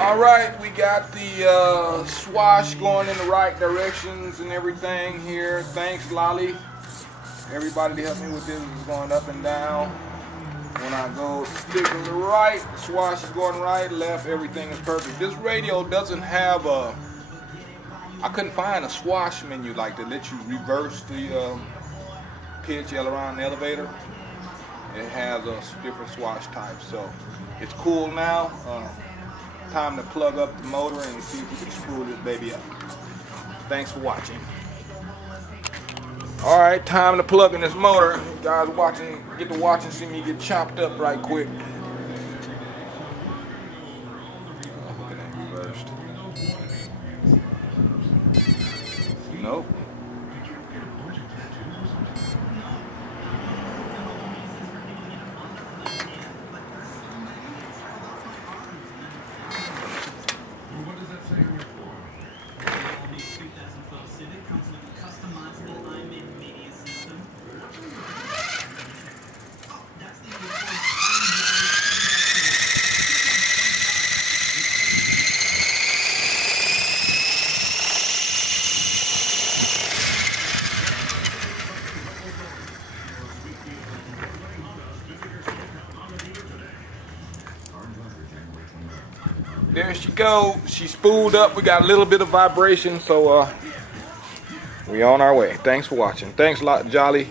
Alright, we got the swash going in the right directions and everything here. Thanks, Lolly. Everybody to help me with this is going up and down. When I go stick to the right, swash is going right, left, everything is perfect. This radio doesn't have a, I couldn't find a swash menu like to let you reverse the pitch around the elevator. It has a different swash type, so it's cool now. Time to plug up the motor and see if we can spool this baby up. Thanks for watching. Alright, time to plug in this motor. You guys watching, get to watch and see me get chopped up right quick. Oh, it ain't reversed. Nope. There she goes. She spooled up. We got a little bit of vibration, so we on our way. Thanks for watching. Thanks a lot, Jolly.